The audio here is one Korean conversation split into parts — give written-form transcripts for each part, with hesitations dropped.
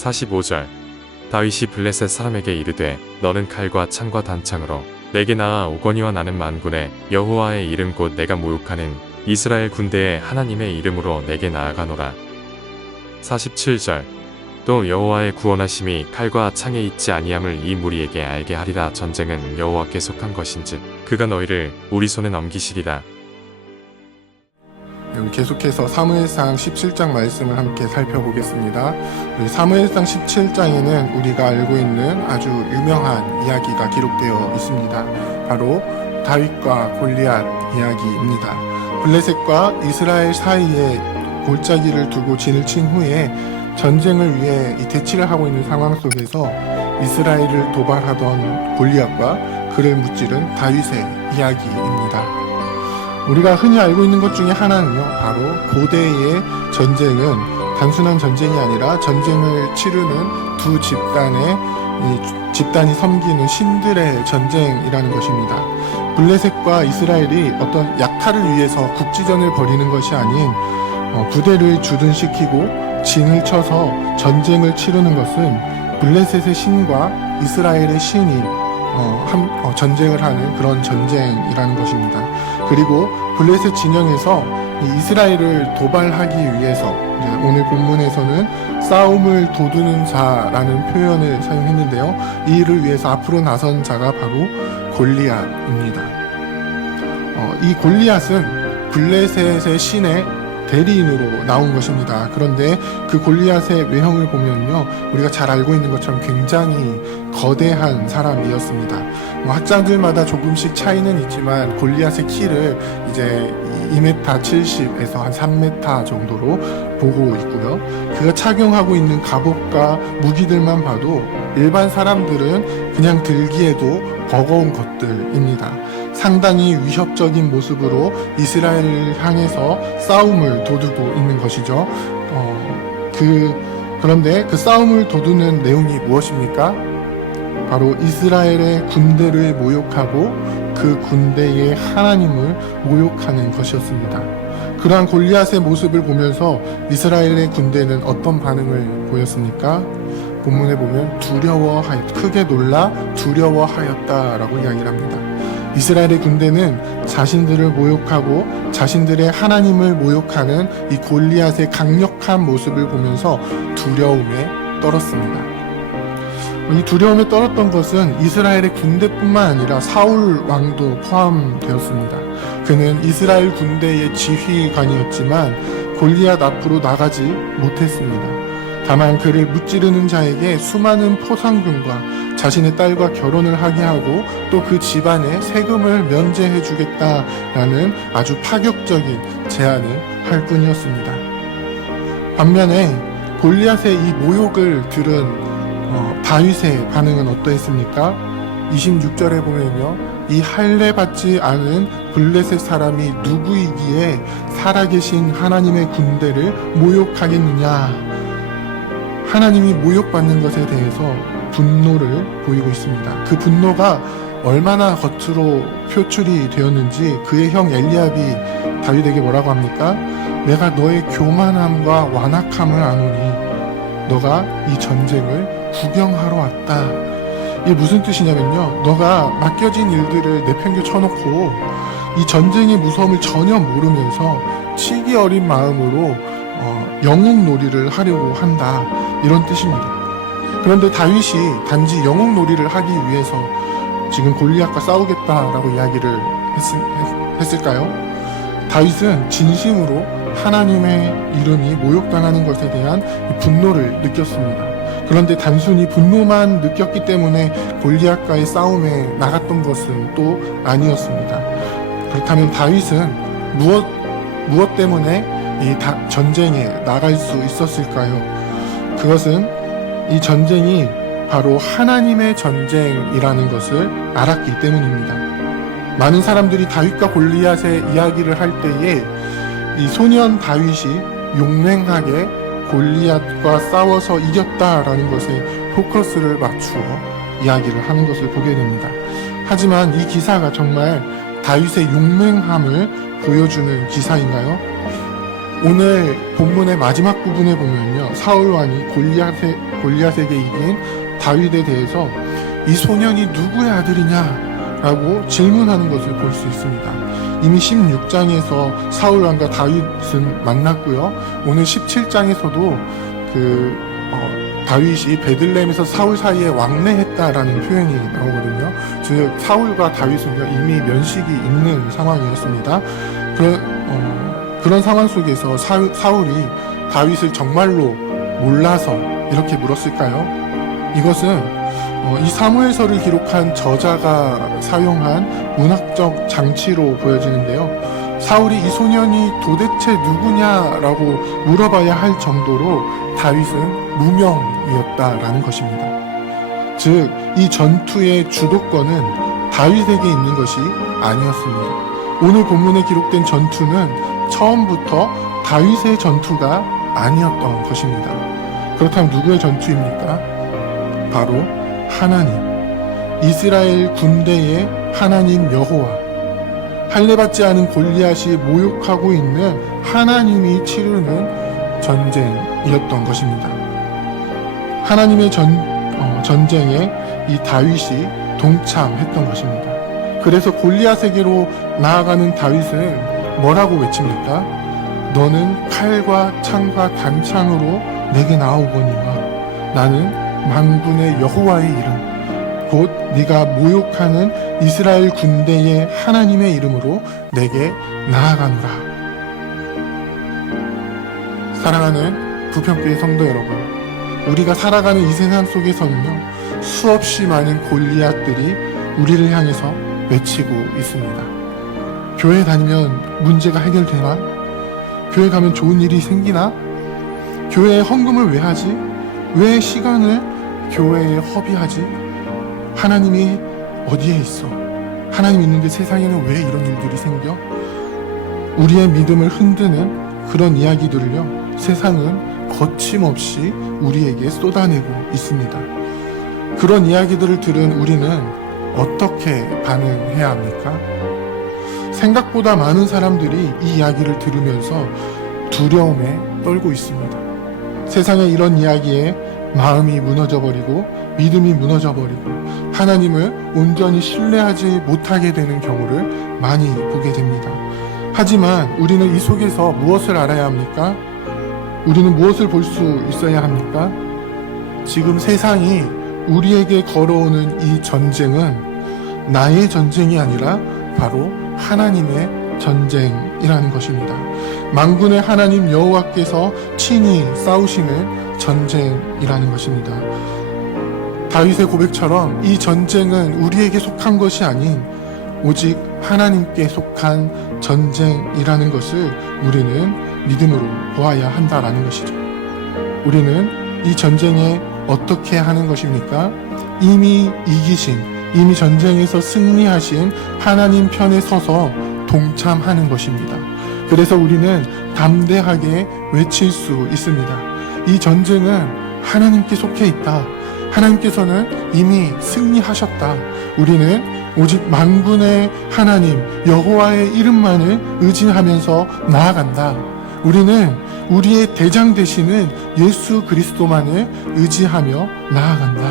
45절. 다윗이 블레셋 사람에게 이르되 너는 칼과 창과 단창으로 내게 나아 오거니와 나는 만군의 여호와의 이름 곧 내가 모욕하는 이스라엘 군대의 하나님의 이름으로 내게 나아가노라. 47절. 또 여호와의 구원하심이 칼과 창에 있지 아니함을 이 무리에게 알게 하리라. 전쟁은 여호와께 속한 것인즉 그가 너희를 우리 손에 넘기시리라. 계속해서 사무엘상 17장 말씀을 함께 살펴보겠습니다. 사무엘상 17장에는 우리가 알고 있는 아주 유명한 이야기가 기록되어 있습니다. 바로 다윗과 골리앗 이야기입니다. 블레셋과 이스라엘 사이에 골짜기를 두고 진을 친 후에 전쟁을 위해 대치를 하고 있는 상황 속에서 이스라엘을 도발하던 골리앗과 그를 무찌른 다윗의 이야기입니다. 우리가 흔히 알고 있는 것 중에 하나는요, 바로 고대의 전쟁은 단순한 전쟁이 아니라 전쟁을 치르는 두 집단이 섬기는 신들의 전쟁이라는 것입니다. 블레셋과 이스라엘이 어떤 약탈을 위해서 국지전을 벌이는 것이 아닌 부대를 주둔시키고 진을 쳐서 전쟁을 치르는 것은 블레셋의 신과 이스라엘의 신이 전쟁을 하는 그런 전쟁이라는 것입니다. 그리고 블레셋 진영에서 이스라엘을 도발하기 위해서 오늘 본문에서는 싸움을 도두는 자라는 표현을 사용했는데요. 이 일을 위해서 앞으로 나선 자가 바로 골리앗입니다. 이 골리앗은 블레셋의 신의 대리인으로 나온 것입니다. 그런데 그 골리앗의 외형을 보면요, 우리가 잘 알고 있는 것처럼 굉장히 거대한 사람이었습니다. 학자들마다 조금씩 차이는 있지만 골리앗의 키를 이제 2m 70에서 한 3m 정도로 보고 있고요. 그가 착용하고 있는 갑옷과 무기들만 봐도 일반 사람들은 그냥 들기에도 버거운 것들입니다. 상당히 위협적인 모습으로 이스라엘을 향해서 싸움을 도두고 있는 것이죠. 그런데 그 싸움을 도두는 내용이 무엇입니까? 바로 이스라엘의 군대를 모욕하고 그 군대의 하나님을 모욕하는 것이었습니다. 그러한 골리앗의 모습을 보면서 이스라엘의 군대는 어떤 반응을 보였습니까? 본문에 보면 크게 놀라 두려워하였다라고 이야기를 합니다. 이스라엘의 군대는 자신들을 모욕하고 자신들의 하나님을 모욕하는 이 골리앗의 강력한 모습을 보면서 두려움에 떨었습니다. 이 두려움에 떨었던 것은 이스라엘의 군대뿐만 아니라 사울 왕도 포함되었습니다. 그는 이스라엘 군대의 지휘관이었지만 골리앗 앞으로 나가지 못했습니다. 다만 그를 무찌르는 자에게 수많은 포상금과 자신의 딸과 결혼을 하게 하고 또 그 집안에 세금을 면제해 주겠다라는 아주 파격적인 제안을 할 뿐이었습니다. 반면에 골리앗의 이 모욕을 들은 다윗의 반응은 어떠했습니까? 26절에 보면요, 이 할례 받지 않은 블레셋 사람이 누구이기에 살아계신 하나님의 군대를 모욕하겠느냐. 하나님이 모욕받는 것에 대해서 분노를 보이고 있습니다. 그 분노가 얼마나 겉으로 표출이 되었는지 그의 형 엘리압이 다윗에게 뭐라고 합니까? 내가 너의 교만함과 완악함을 아노니 너가 이 전쟁을 구경하러 왔다. 이게 무슨 뜻이냐면요, 너가 맡겨진 일들을 내팽겨 쳐놓고 이 전쟁의 무서움을 전혀 모르면서 치기 어린 마음으로 영웅놀이를 하려고 한다, 이런 뜻입니다. 그런데 다윗이 단지 영웅놀이를 하기 위해서 지금 골리앗과 싸우겠다라고 이야기를 했을까요? 다윗은 진심으로 하나님의 이름이 모욕당하는 것에 대한 분노를 느꼈습니다. 그런데 단순히 분노만 느꼈기 때문에 골리앗과의 싸움에 나갔던 것은 또 아니었습니다. 그렇다면 다윗은 무엇 때문에 이 전쟁에 나갈 수 있었을까요? 그것은 이 전쟁이 바로 하나님의 전쟁이라는 것을 알았기 때문입니다. 많은 사람들이 다윗과 골리앗의 이야기를 할 때에 이 소년 다윗이 용맹하게 골리앗과 싸워서 이겼다라는 것에 포커스를 맞추어 이야기를 하는 것을 보게 됩니다. 하지만 이 기사가 정말 다윗의 용맹함을 보여주는 기사인가요? 오늘 본문의 마지막 부분에 보면요, 사울 왕이 골리앗에게 이긴 다윗에 대해서 이 소년이 누구의 아들이냐라고 질문하는 것을 볼 수 있습니다. 이미 16장에서 사울 왕과 다윗은 만났고요. 오늘 17장에서도 다윗이 베들레헴에서 사울 사이에 왕래했다라는 표현이 나오거든요. 즉 사울과 다윗은요 이미 면식이 있는 상황이었습니다. 그런 상황 속에서 사울이 다윗을 정말로 몰라서 이렇게 물었을까요? 이것은 이 사무엘서를 기록한 저자가 사용한 문학적 장치로 보여지는데요. 사울이 이 소년이 도대체 누구냐라고 물어봐야 할 정도로 다윗은 무명이었다라는 것입니다. 즉, 이 전투의 주도권은 다윗에게 있는 것이 아니었습니다. 오늘 본문에 기록된 전투는 처음부터 다윗의 전투가 아니었던 것입니다. 그렇다면 누구의 전투입니까? 바로 하나님, 이스라엘 군대의 하나님 여호와, 할례받지 않은 골리앗이 모욕하고 있는 하나님이 치르는 전쟁이었던 것입니다. 하나님의 전쟁에 이 다윗이 동참했던 것입니다. 그래서 골리앗에게로 나아가는 다윗은 뭐라고 외칩니까? 너는 칼과 창과 단창으로 내게 나오거니와 나는 만군의 여호와의 이름 곧 네가 모욕하는 이스라엘 군대의 하나님의 이름으로 내게 나아가노라. 사랑하는 부평교회 성도 여러분, 우리가 살아가는 이 세상 속에서는요 수없이 많은 골리앗들이 우리를 향해서 외치고 있습니다. 교회 다니면 문제가 해결되나? 교회 가면 좋은 일이 생기나? 교회에 헌금을 왜 하지? 왜 시간을 교회에 허비하지? 하나님이 어디에 있어? 하나님 있는데 세상에는 왜 이런 일들이 생겨? 우리의 믿음을 흔드는 그런 이야기들을요 세상은 거침없이 우리에게 쏟아내고 있습니다. 그런 이야기들을 들은 우리는 어떻게 반응해야 합니까? 생각보다 많은 사람들이 이 이야기를 들으면서 두려움에 떨고 있습니다. 세상의 이런 이야기에 마음이 무너져버리고 믿음이 무너져버리고 하나님을 온전히 신뢰하지 못하게 되는 경우를 많이 보게 됩니다. 하지만 우리는 이 속에서 무엇을 알아야 합니까? 우리는 무엇을 볼 수 있어야 합니까? 지금 세상이 우리에게 걸어오는 이 전쟁은 나의 전쟁이 아니라 바로 하나님의 전쟁이라는 것입니다. 만군의 하나님 여호와께서 친히 싸우시는 전쟁이라는 것입니다. 다윗의 고백처럼 이 전쟁은 우리에게 속한 것이 아닌 오직 하나님께 속한 전쟁이라는 것을 우리는 믿음으로 보아야 한다라는 것이죠. 우리는 이 전쟁에 어떻게 하는 것입니까? 이미 이기신, 이미 전쟁에서 승리하신 하나님 편에 서서 동참하는 것입니다. 그래서 우리는 담대하게 외칠 수 있습니다. 이 전쟁은 하나님께 속해 있다. 하나님께서는 이미 승리하셨다. 우리는 오직 만군의 하나님 여호와의 이름만을 의지하면서 나아간다. 우리는 우리의 대장 되시는 예수 그리스도만을 의지하며 나아간다.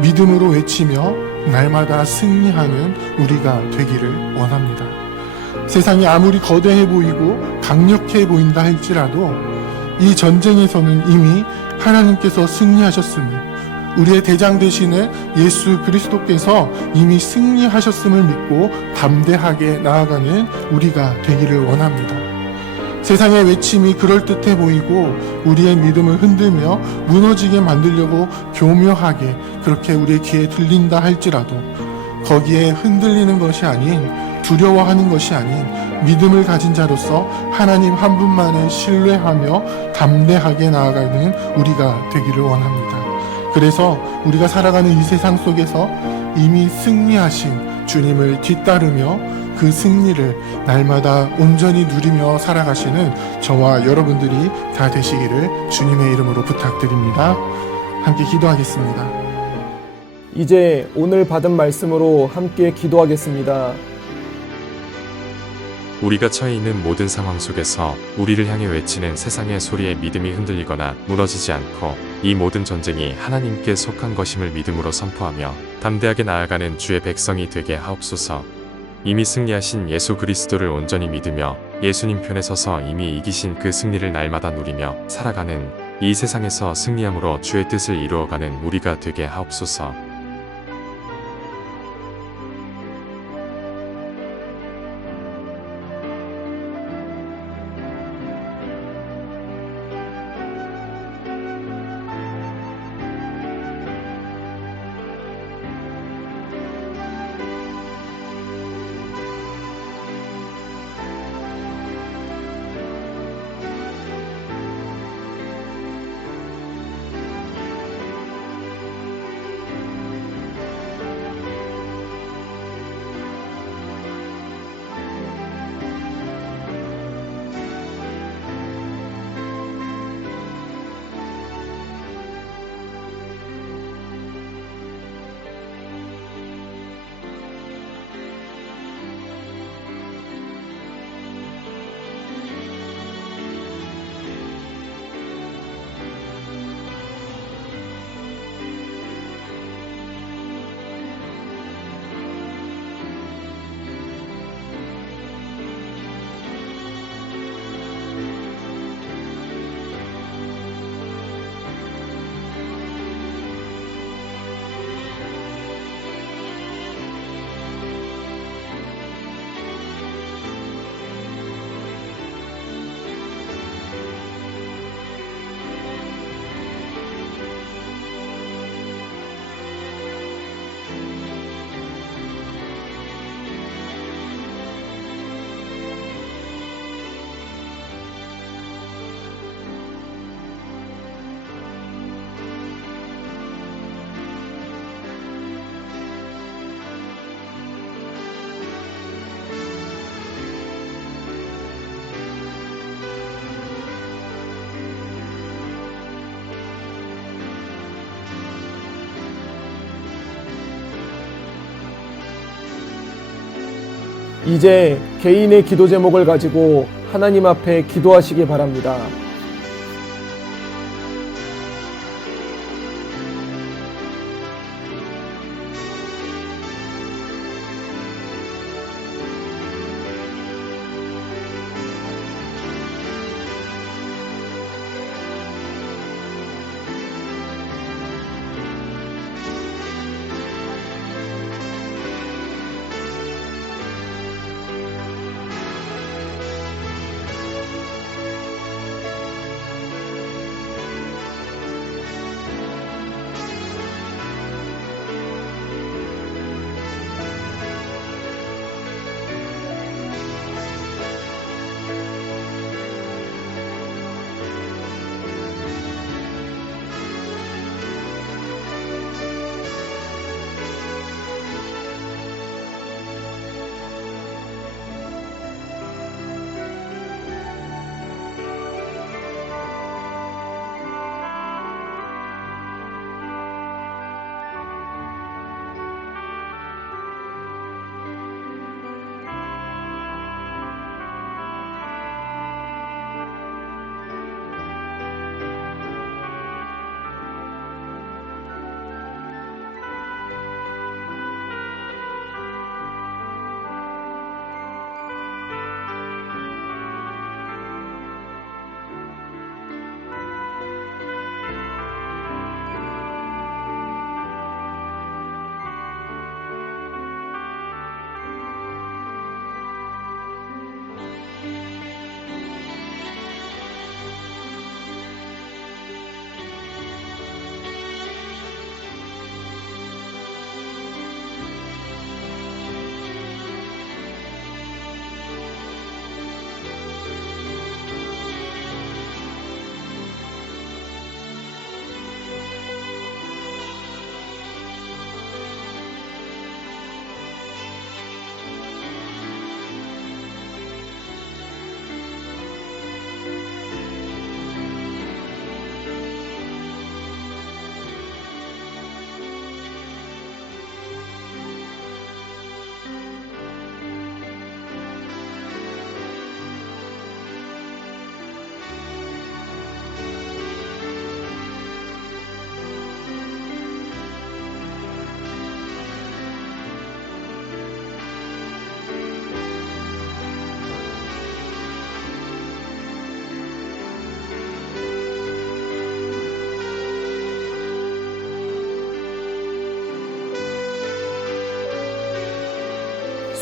믿음으로 외치며 날마다 승리하는 우리가 되기를 원합니다. 세상이 아무리 거대해 보이고 강력해 보인다 할지라도 이 전쟁에서는 이미 하나님께서 승리하셨음을, 우리의 대장 되시는 예수 그리스도께서 이미 승리하셨음을 믿고 담대하게 나아가는 우리가 되기를 원합니다. 세상의 외침이 그럴듯해 보이고 우리의 믿음을 흔들며 무너지게 만들려고 교묘하게 그렇게 우리의 귀에 들린다 할지라도 거기에 흔들리는 것이 아닌, 두려워하는 것이 아닌 믿음을 가진 자로서 하나님 한 분만을 신뢰하며 담대하게 나아가는 우리가 되기를 원합니다. 그래서 우리가 살아가는 이 세상 속에서 이미 승리하신 주님을 뒤따르며 그 승리를 날마다 온전히 누리며 살아가시는 저와 여러분들이 다 되시기를 주님의 이름으로 부탁드립니다. 함께 기도하겠습니다. 이제 오늘 받은 말씀으로 함께 기도하겠습니다. 우리가 처해 있는 모든 상황 속에서 우리를 향해 외치는 세상의 소리에 믿음이 흔들리거나 무너지지 않고 이 모든 전쟁이 하나님께 속한 것임을 믿음으로 선포하며 담대하게 나아가는 주의 백성이 되게 하옵소서. 이미 승리하신 예수 그리스도를 온전히 믿으며 예수님 편에 서서 이미 이기신 그 승리를 날마다 누리며 살아가는 이 세상에서 승리함으로 주의 뜻을 이루어가는 우리가 되게 하옵소서. 이제 개인의 기도 제목을 가지고 하나님 앞에 기도하시기 바랍니다.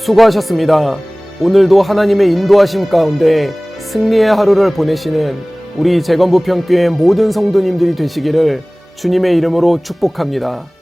수고하셨습니다. 오늘도 하나님의 인도하심 가운데 승리의 하루를 보내시는 우리 재건부평교회 모든 성도님들이 되시기를 주님의 이름으로 축복합니다.